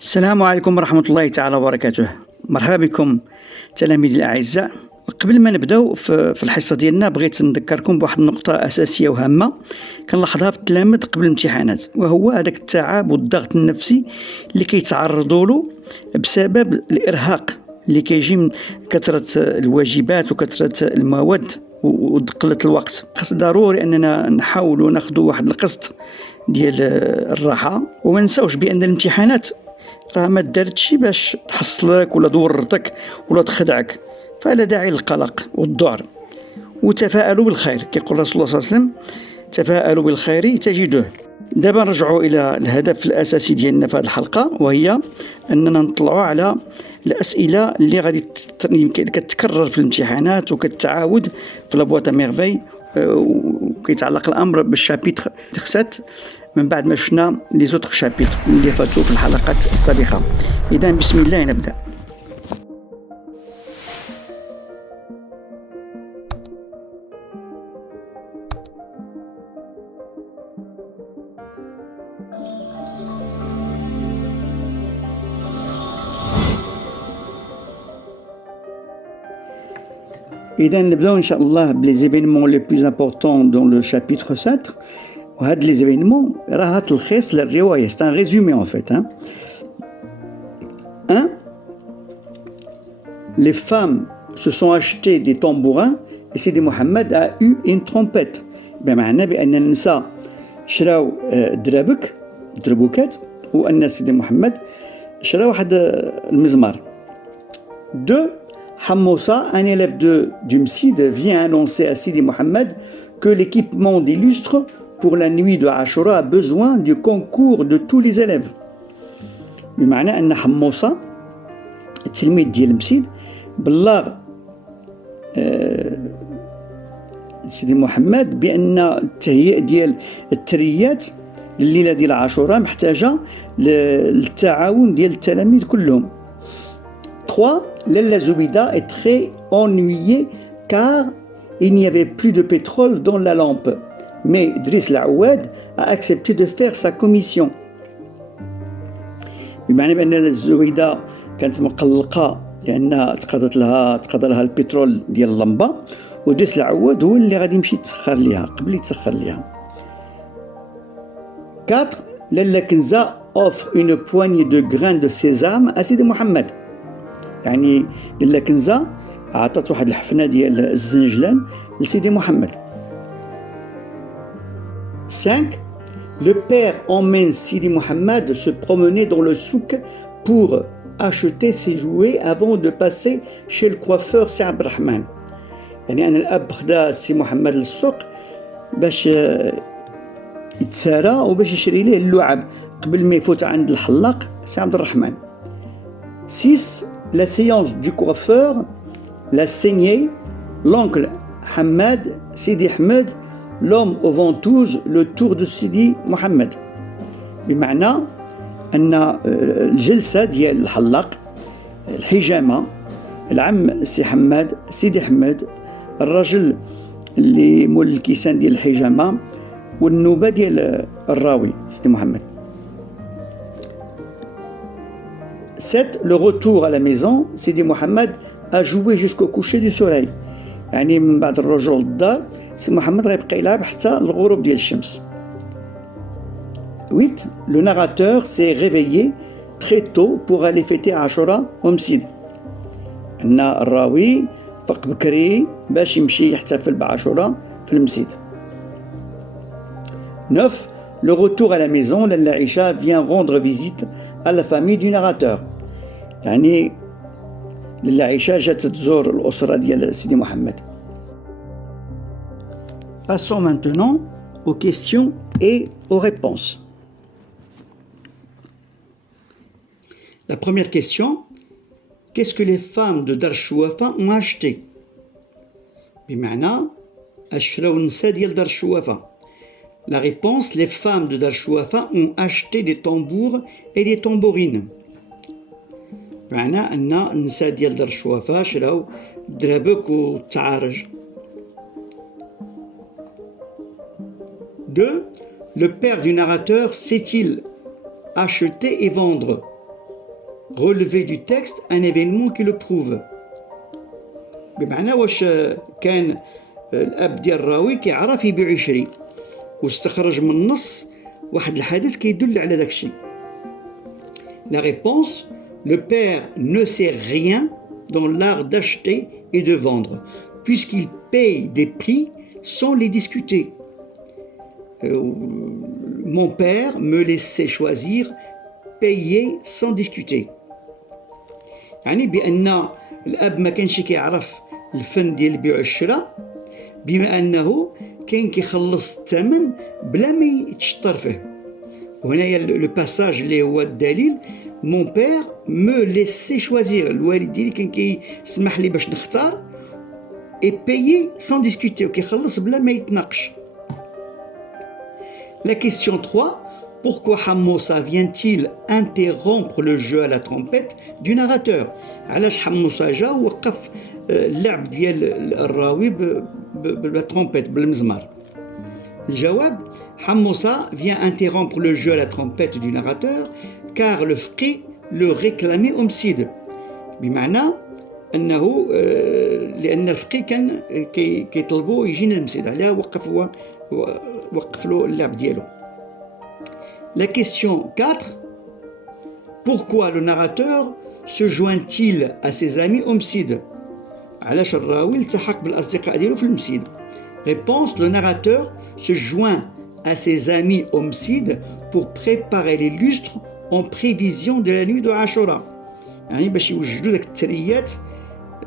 السلام عليكم ورحمة الله تعالى وبركاته. مرحبا بكم تلاميذي الأعزاء. قبل ما نبداو في الحصة ديالنا بغيت نذكركم بواحد النقطة أساسية وهامة كنلاحظها في التلاميذ قبل الامتحانات، وهو هذاك التعب والضغط النفسي اللي كيتعرضوا له بسبب الإرهاق اللي كيجي من كثرة الواجبات وكثرة المواد وقلة الوقت. خاص ضروري أننا نحاولوا ناخذوا واحد القسط ديال الراحة، وما نساوش بأن الامتحانات راه ما دارتش باش تحصلك ولا تورطك ولا تخدعك، فلا داعي للقلق والذعر، وتفاءلوا بالخير. كيقول رسول الله صلى الله عليه وسلم: تفاءلوا بالخير تجدوه. دابا نرجعوا الى الهدف الاساسي ديالنا في هذه الحلقه، وهي اننا نطلعوا على الاسئله اللي غادي كتكرر في الامتحانات وكتعاود في لابواط ميرفي، وكيتعلق الامر بالشابيتر 7 من بعد ما شفنا لي زوتر شابيتر اللي فاتوا في الحلقات السابقه. اذا بسم الله نبدا. إذا نبداو إن شاء الله بلي زيفينمون لي بلوز امبورطون دون لو شابيتر 7. وهاد لي زيفينمون راه تلخيص للرواية، سي ان ريزومي en fait. 1. Les femmes se sont achetées des tambourins et Sidi Mohammed a eu une trompette. بمعنى بأن النساء شراو دربوكات، وأن سيدي محمد شرا واحد المزمار. 2. Hamoussa, un élève du MSID, vient annoncer à Sidi Mohammed que l'équipement des lustres pour la nuit de Ashura a besoin du concours de tous les élèves. بمعنى أن حموصة التلميذ ديال المسيد بلغ سيدي محمد بأن التهيئة ديال التريات الليلة ديال عاشوراء محتاجة للتعاون ديال التلاميذ كلهم. 3. Lalla Zoubida est très ennuyée car il n'y avait plus de pétrole dans la lampe. Mais Driss Laouad a accepté de faire sa commission. بمعنى بأن الزويدة كانت مقلقة لأن تقضى لها البترول ديال اللمبة، ودريس العواد هو اللي غادي يمشي يتسخر ليها قبل يتسخر ليها. 4. Lalla Kenza offre une poignée de grains de sésame à Sidi Mohammed. يعني لالا كنزة عطات واحد الحفنة ديال الزنجلان لسيدي محمد. 5. Le père emmène Sidi Mohammed se promener dans le souk pour acheter ses jouets avant de passer chez le coiffeur سي عبد الرحمن. يعني أن الأب خدا سي محمد للسوق باش يتسارى وباش يشري ليه اللعب قبل ما يفوت عند الحلاق سي عبد الرحمن. 6. La séance du coiffeur, la saignée, l'oncle Hamad, Sidi Ahmed, l'homme aux ventouses, le tour de Sidi Mohammed. بمعنى أن الجلسة ديال الحلاق، الحجامة، العم سي حماد، سيدي حماد، الرجل اللي مول الكيسان ديال الحجامة، والنوبة ديال الراوي سيدي محمد. 7. Le retour à la maison, Sidi Mohammed a joué jusqu'au coucher du soleil. يعني من بعد الرجوع للدار سي محمد غيبقى يلعب حتى الغروب ديال الشمس. 8. Le narrateur s'est réveillé très tôt pour aller fêter Ashura au Msid. أن الراوي فاق بكري باش يمشي يحتفل بعاشوراء في المسيد. 9. Le retour à la maison, Lalla Aïcha vient rendre visite à la famille du narrateur. يعني للا عيشة جات تزور الأسرة ديال سيدي محمد. Passons maintenant aux questions et aux réponses. La première question: qu'est-ce que les femmes de Dar Chouafa ont acheté? بمعنى أشراو النساء ديال دار الشوافة. La réponse: les femmes de Dar Chouafa ont acheté des tambours et des tambourines. معنى أن النساء ديال دار الشوافة شراو الدرابك والتعارج. 2. Le père du narrateur s'est-il acheter et vendre. Relever du texte un événement qui le prouve. بمعنى واش كان الاب ديال الراوي كيعرف يبيع ويشري واستخرج من النص واحد الحدث كيدل على داك الشيء. La réponse: le père ne sait rien dans l'art d'acheter et de vendre, puisqu'il paye des prix sans les discuter. Mon père me laissait choisir, payer sans discuter. يعني بأن الأب ما كانش كيعرف الفن ديال البيع والشراء، بما أنه كان كيخلص الثمن بلا ما يتشطر فيه. وهنايا لو باساج اللي هو الدليل: مون بير مو ليسي شوازير، الوالد ديالي كان كيسمح لي باش نختار، اي بايي سون ديسكوتي، وكيخلص بلا ما يتناقش. La question 3: pourquoi Hamosa vient-il interrompre le jeu à la trompette du narrateur? علاش حموسة جا ووقف اللعب ديال الراوي بالترومبيت بالمزمار؟ الجواب: Hamosa vient interrompre le jeu à la trompette du narrateur car le fqih le réclamait homicide. بمعنى أنه لأن الفقيه كان كيطلبوا يجينا المسجد، عليها وقف له اللعب ديالو. La question 4: pourquoi le narrateur se joint-il à ses amis homicides? علاش الراوي التحق بالأصدقاء ديالو في المسجد؟ Réponse: le narrateur se joint à ses amis homicides pour préparer les lustres en prévision de la nuit de Ashura. يعني باش يوجدوا داك التريات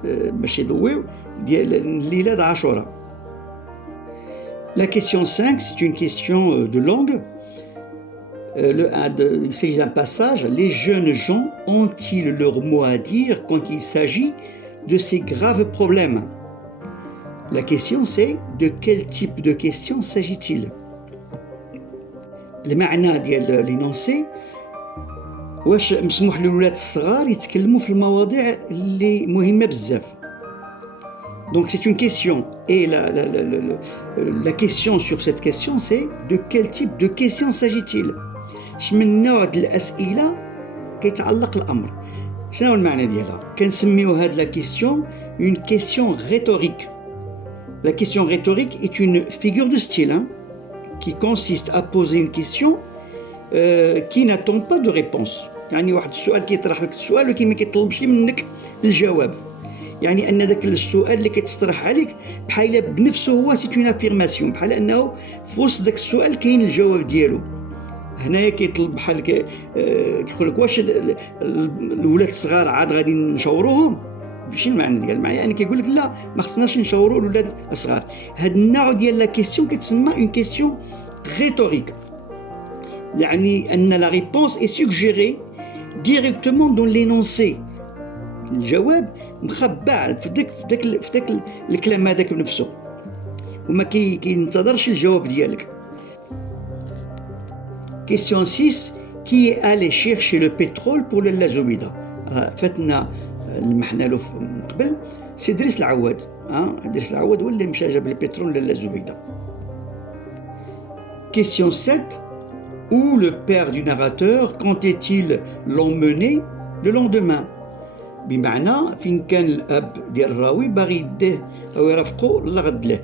باش يضويو ديال الليلة د عاشوراء. La question 5, c'est une question de langue. Il s'agit d'un passage: les jeunes gens ont-ils leur mot à dire quand il s'agit de ces graves problèmes? La question c'est: de quel type de question s'agit-il? المعنى ديال l'énoncé: واش مسموح للولاد الصغار يتكلموا في المواضيع اللي مهمة بزاف. Donc c'est une question et la question sur cette question c'est: de quel type de question s'agit-il? شمن نوع الأسئلة كيتعلق الأمر؟ شنو المعنى ديالها؟ كنسميو هاد la question une question rhétorique. La question rhétorique est une figure de style qui consiste à poser une question qui n'attend pas de réponse. يعني واحد السؤال كيطرح لك السؤال ولكن ما كيطلبش منك الجواب. يعني ان داك السؤال اللي كيتطرح عليك بحال بنفسه هو سي اون افيرماسيون، بحال انه في وسط داك السؤال كاين الجواب ديالو. هنايا كيطلب بحال كيقول لك واش الولاد الصغار عاد غادي نشاوروهم؟ ماشي المعنى ديال المعنى، يعني كيقول لك لا ما خصناش نشاوروا الولاد الصغار. هاد النوع ديال لا كيسيون كتسمى اون كيسيون ريتوريك، يعني ان لا ريبونس اي سوجيري ديريكتومون دون لينونسي. الجواب مخبع في داك الكلام هذاك بنفسه وما كينتظرش الجواب ديالك. Question 6: qui est allé chercher le pétrole pour لالا زبيدة؟ فاتنا المحنا له من قبل، سي دريس العواد. دريس العواد هو اللي مشى جاب البترول لالا زبيدة. Question 7: où le père du narrateur comptait-il l'emmener le lendemain? بمعنى فين كان الاب ديال الراوي باغي يديه او يرافقو لغد له.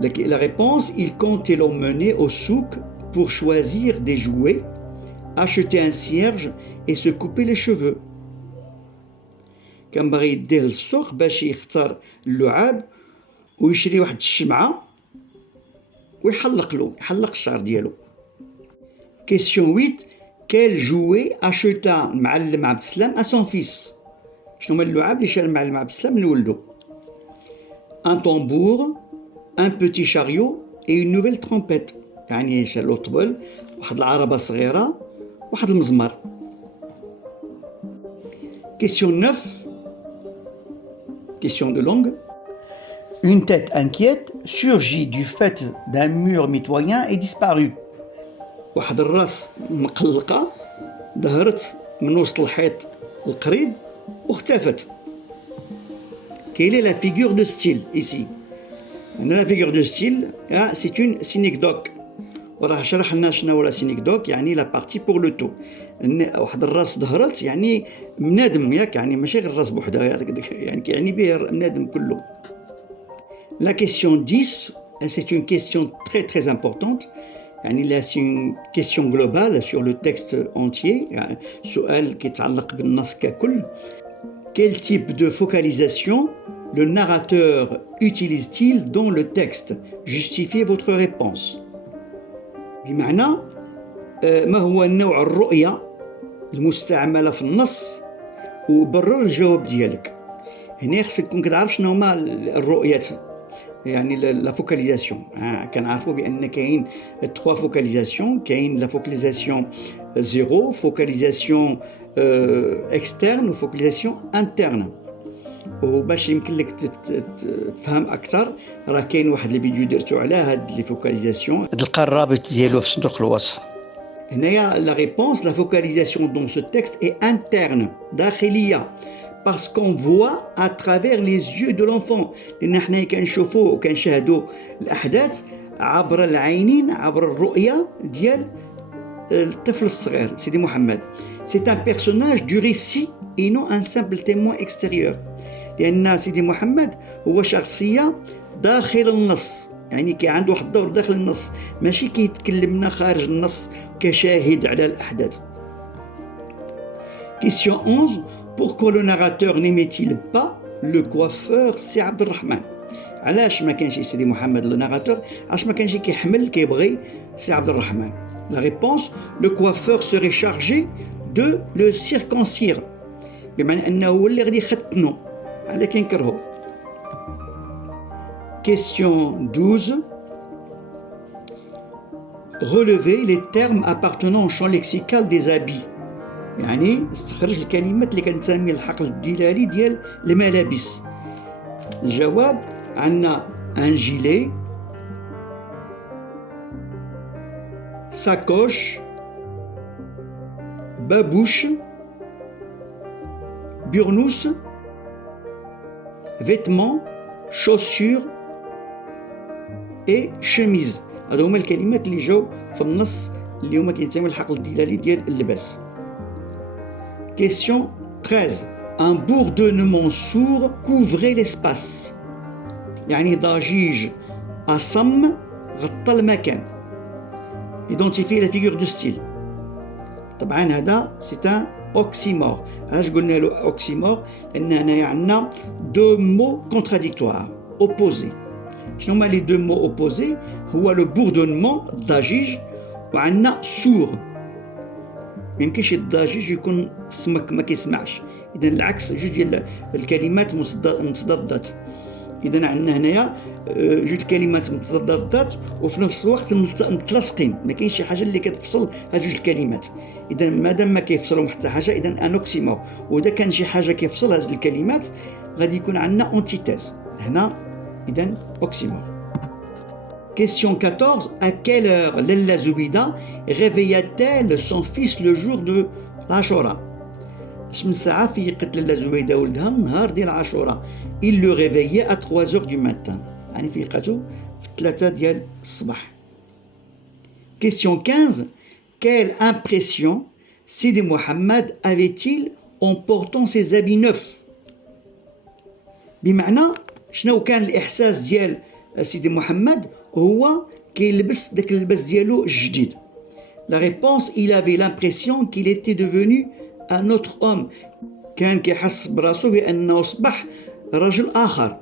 La réponse: il comptait l'emmener au souk pour choisir des jouets, acheter un cierge et se couper les cheveux. كان باغي يديه للسوق باش يختار اللعاب ويشري واحد الشمعة ويحلق الشعر ديالو. Question 8: quel jouet acheta المعلم عبد السلام à son fils؟ شنو هما اللعاب اللي شرا المعلم عبد السلام لولدو؟ un tambour, un petit chariot et une nouvelle trompette. يعني شرا له طبل، واحد العربة صغيرة، واحد المزمار. Question 9, question de langue. Une tête inquiète surgit du fait d'un mur mitoyen et disparut. واحد الراس مقلقة ظهرت من وسط الحيط القريب واختفت. Quelle est la figure de style ici? La figure de style, c'est une synecdoque. وراه شرح لنا شنو هو لا سينيكدوك، يعني لا بارتي بور لو تو. واحد الراس ظهرت يعني منادم ياك، يعني ماشي غير الراس بوحدها، يعني به منادم كله. La question 10, c'est une question très très importante. يعني c'est une question globale sur le texte entier. يعني سؤال كيتعلق بالنص ككل. Quel type de focalisation le narrateur utilise-t-il dans le texte? Justifiez votre réponse. بمعنى ما هو نوع الرؤية المستعملة في النص وبرر الجواب ديالك. هنا خصك تكون كتعرف شنو هما الرؤيات، يعني لا فوكاليزاسيون. كنعرفوا بان كاين 3 فوكاليزاسيون. كاين لا فوكاليزاسيون زيرو، فوكاليزاسيون اكسترن وفوكاليزاسيون انترن. وباش يمكن لك تفهم اكثر راه كاين واحد الفيديو درتو على هاد لي فوكاليزاسيون، تلقى الرابط ديالو في صندوق الوصف. هنايا لا ريبونس لا فوكاليزاسيون دون سو تكست اي انترن، داخليه، parce qu'on voit à travers les yeux de l'enfant. لأن حنا كنشوفوا وكنشاهدوا الأحداث عبر العينين، عبر الرؤية ديال الطفل الصغير سيدي محمد. C'est un personnage du récit et non un simple témoin extérieur. لأن سيدي محمد هو شخصية داخل النص، يعني كي عنده واحد الدور داخل النص، ماشي كيتكلمنا خارج النص كشاهد على الأحداث. Question 11. Pourquoi le narrateur n'aimait-il pas le coiffeur سي عبد الرحمن؟ علاش ما كانش سيدي محمد لو ناراتور، علاش ما كانش كيبغي سي عبد الرحمن؟ La réponse, le coiffeur serait chargé de le circoncire، بمعنى انه هو اللي غادي يختنو، على كينكرهو. Question 12. Relevez les termes appartenant au champ lexical des habits. يعني استخرج الكلمات اللي كنسمي الحقل الدلالي ديال الملابس. الجواب عندنا ان جيلي، ساكوش، بابوش، بورنوس، فيتمون، شوسور اي شميز. هادو هما الكلمات اللي جاو في النص اللي هما كيتسموا الحقل الدلالي ديال اللباس. Question 13. Un bourdonnement sourd couvrait l'espace. يعني ضجيج أصم غطى المكان. Identifiez la figure de style. طبعا هذا c'est un oxymore. علاش قلنا له oxymore؟ لأن هنايا عندنا deux mots contradictoires opposés. شنو هما les deux mots opposés؟ هو le bourdonnement الضجيج، وعندنا sourd. ما يمكنش الضجيج يكون سمك ما كيسمعش، اذا العكس، جوج ديال الكلمات متضادات. اذا عندنا هنايا جوج كلمات متضادات وفي نفس الوقت متلاصقين، ما كاينش شي حاجه اللي كتفصل هاد جوج الكلمات. اذا مادام ما كيفصلهم حتى حاجه، اذا ان اوكسيمور. واذا كان شي حاجه كيفصل هاد الكلمات غادي يكون عندنا اونتيتيز هنا، اذا اوكسيمور. Question 14. À quelle heure Lella Zoubida réveilla-t-elle son fils le jour de l'Ashura? من ساعة فيقت لالا زبيدة ولدها النهار ديال عاشوراء. Il le réveillait à 3h du matin. يعني فيقاتو في 3 ديال الصباح. Question 15. Quelle impression Sidi Mohammed avait-il en portant ses habits neufs? بمعنى شنو كان الإحساس ديال سيدي محمد هو كيلبس داك اللباس ديالو الجديد؟ La réponse, il avait l'impression qu'il était devenu un autre homme. كان كيحس براسو بأنه أصبح رجل آخر.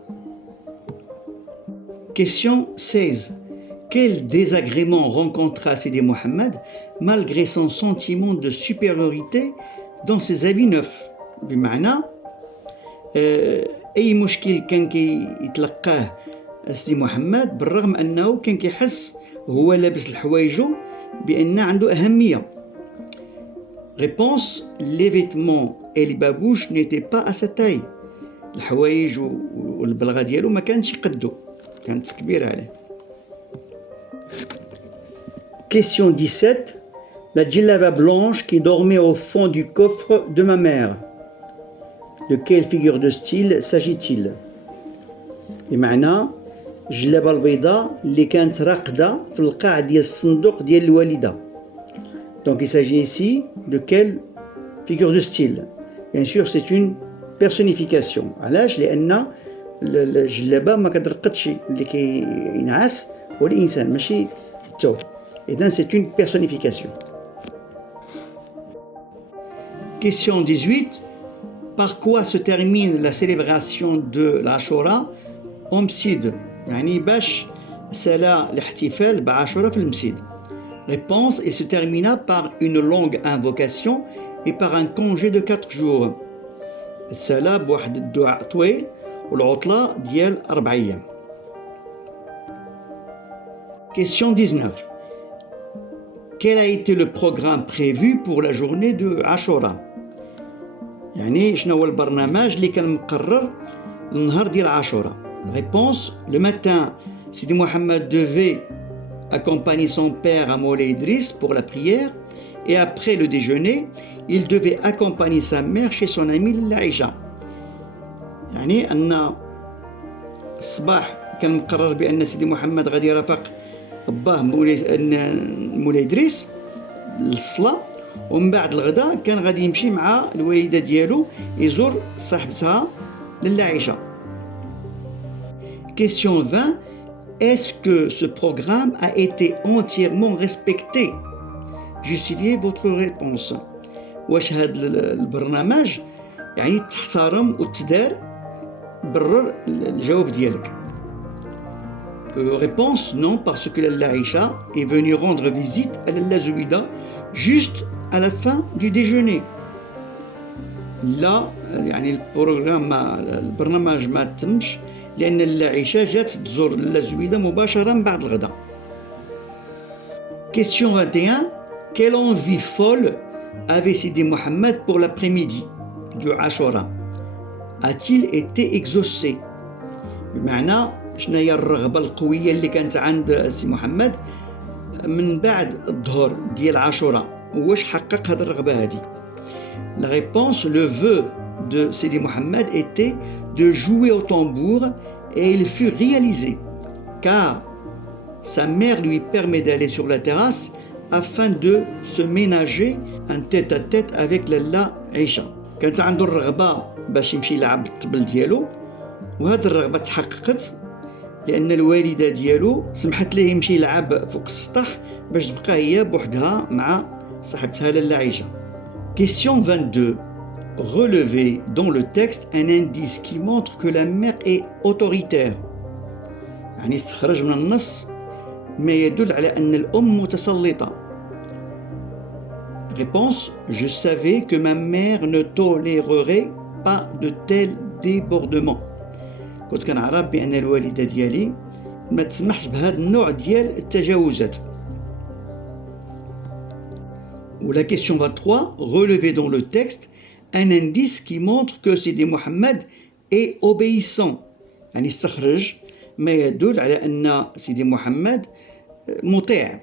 Question 16. Quel désagrément rencontra Sidi Mohammed malgré son sentiment de supériorité dans ses habits neufs؟ بمعنى أي مشكل كان كيتلقاه سيدي محمد بالرغم أنه كان كيحس هو لابس الحوايجو بأن عنده أهمية. Réponse, les vêtements et les babouches n'étaient pas à sa taille. الحوايج والبلغة ديالو ما كانش يقدو، كانت كبيرة عليه. Question 17. La djellaba blanche qui dormait au fond du coffre de ma mère. De quelle figure de style s'agit-il؟ بمعنى الجلابة البيضاء اللي كانت راقدة في القاع ديال الصندوق ديال الوالدة. Donc il s'agit ici de quelle figure de style? Bien sûr c'est une personnification. علاش؟ لأن الجلابة ما كترقدش، اللي كينعس هو الإنسان ماشي الثوب. إذن c'est une personnification. Question 18. Par quoi se termine la célébration de l'Ashura au Msid؟ يعني باش سلا الاحتفال بعاشوراء في المسيد. Réponse: il se termina par une longue invocation et par un congé de 4 jours. سلا بواحد الدعاء طويل والعطلة ديال 4 أيام. Question 19. Quel a été le programme prévu pour la journée de Ashura؟ يعني شنو هو البرنامج اللي كان مقرر للنهار ديال عاشوراء؟ Réponse: le matin, Sidi Mohammed devait accompagner son père à Moulay Idriss pour la prière, et après le déjeuner, il devait accompagner sa mère chez son amie Aïcha. يعني أن الصباح كان مقرر بأن سيدي محمد غادي يرافق باه مولاي إدريس للصلاة، ومن بعد الغداء كان غادي يمشي مع الوالدة ديالو يزور صاحبتها لاله عائشة. Question 20. Est-ce que ce programme a été entièrement respecté? Justifiez votre réponse. واش هذا البرنامج يعني تحترم وتدار؟ برر الجواب ديالك. Réponse: non, parce que Lalla Aïcha est venue rendre visite à Lalla Zoubida juste à la fin du déjeuner. لا يعني البرنامج ما تمش لأن لاله عائشة جات تزور لاله زبيدة مباشرة بعد الغداء. Question 21. Quelle envie folle avait Sidi Mohammed pour l'après-midi du Ashura? A-t-il été exaucé؟ بمعنى شنو هي الرغبة القوية اللي كانت عند سي محمد من بعد الظهر ديال عاشوراء، واش حقق هذه الرغبة هذه؟ La réponse: le vœu de Sidi Mohammed était de jouer au tambour, et il fut réalisé car sa mère lui permet d'aller sur la terrasse afin de se ménager un tête-à-tête avec Lalla Aïcha. كانت عنده الرغبة باش يمشي يلعب بالطبل ديالو، وهذه الرغبة تحققت لأن الوالدة ديالو سمحت له يمشي يلعب فوق السطح باش تبقى هي بوحدها مع صاحبتها لاله عائشة. Question 22. Relevez dans le texte un indice qui montre que la mère est autoritaire. يعني استخرج من النص ما يدل على أن الأم متسلطة. Réponse: je savais que ma mère ne tolérerait pas de tels débordements. كنت كنعرف بأن الوالدة ديالي ما تسمحش بهذا النوع ديال التجاوزات. Ou la question 23, relevez dans le texte un indice qui montre que Sidi Mohammed est obéissant. يعني استخرج ما يدل على أن سيدي محمد مطيع.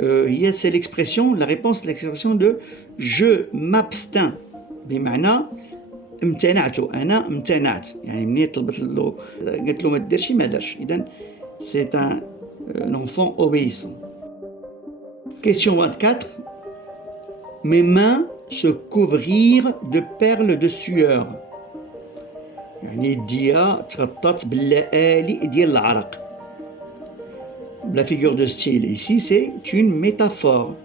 هي c'est l'expression, la réponse l'expression de je m'abstins، بمعنى امتنعت، أنا امتنعت، يعني مني طلبت له قلت له ما ديرش ما دارش. إذن c'est un enfant obéissant. Question 24. Mes mains se couvrirent de perles de sueur. يعني يديا تغطت باللآلئ ديال العرق. La figure de style ici c'est une métaphore.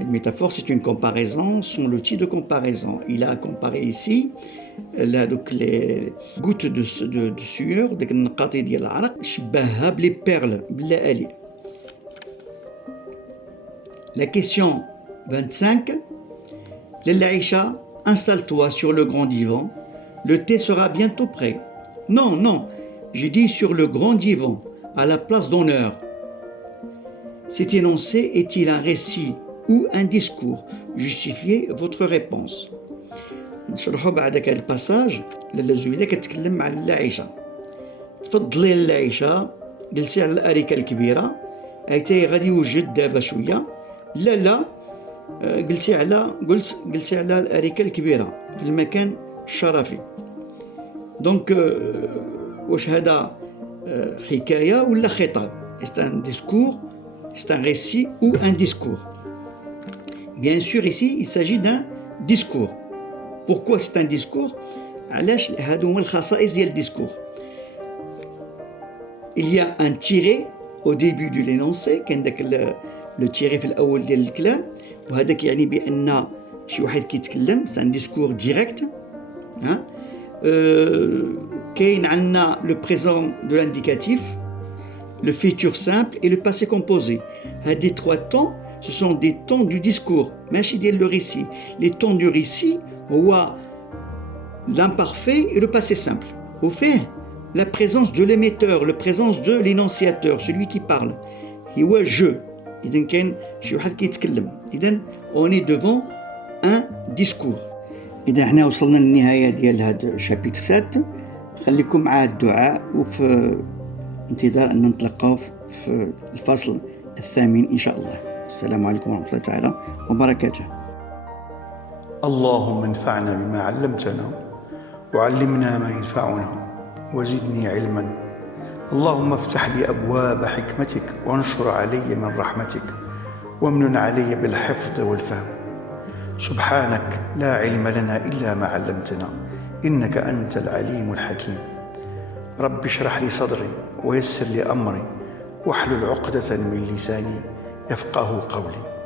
Une métaphore c'est une comparaison, son outil de comparaison. Il a comparé ici là donc les gouttes de sueur ديك النقاطي ديال العرق شبهها بلي بيرل باللآلئ. La question 25. Lalla Aïcha, installe-toi sur le grand divan, le thé sera bientôt prêt. Non, non, j'ai dit sur le grand divan, à la place d'honneur. Cet énoncé est-il un récit ou un discours? Justifiez votre réponse. نشرحوا بعد هذا الباساج. لاله زويده كتكلم مع لاله عائشه. تفضلي لاله عائشه جلسي على الاريكه الكبيره، ايتي غادي يوجد دابا شويه. لا جلسي على الاريكه الكبيره في المكان الشرفي. دونك واش هذا حكاية ولا خطاب. C'est un discours, c'est un récit ou un discours. Bien sûr, ici, il s'agit d'un discours. Pourquoi c'est un discours? علاش هادو هما الخصائص ديال الديسكور. Il y a un tiré au début de l'énoncé، كان داك لو تيري في الاول ديال الكلام، وهذاك يعني بان شي واحد كيتكلم، c'est un discours direct. كاين عندنا le présent de l'indicatif, le futur simple et le passé composé. هادي trois temps ce sont des temps du discours ماشي ديال le récit. Les temps du récit هو l'imparfait et le passé simple. Au fait, la présence de l'émetteur, la présence de l'énonciateur, celui qui parle. هو je. إذن كاين شي واحد كيتكلم. إذن on est devant un discours. إذا احنا وصلنا للنهاية ديال هذا شابيتر 7. خليكم مع الدعاء وفي انتظار أن نتلقاو في الفصل 8 إن شاء الله. السلام عليكم ورحمة الله تعالى وبركاته. اللهم انفعنا بما علمتنا وعلمنا ما ينفعنا وزدني علما. اللهم افتح لي أبواب حكمتك وانشر علي من رحمتك وامنن علي بالحفظ والفهم. سبحانك لا علم لنا إلا ما علمتنا إنك أنت العليم الحكيم. رب اشرح لي صدري ويسر لي أمري واحلل عقدة من لساني يفقه قولي.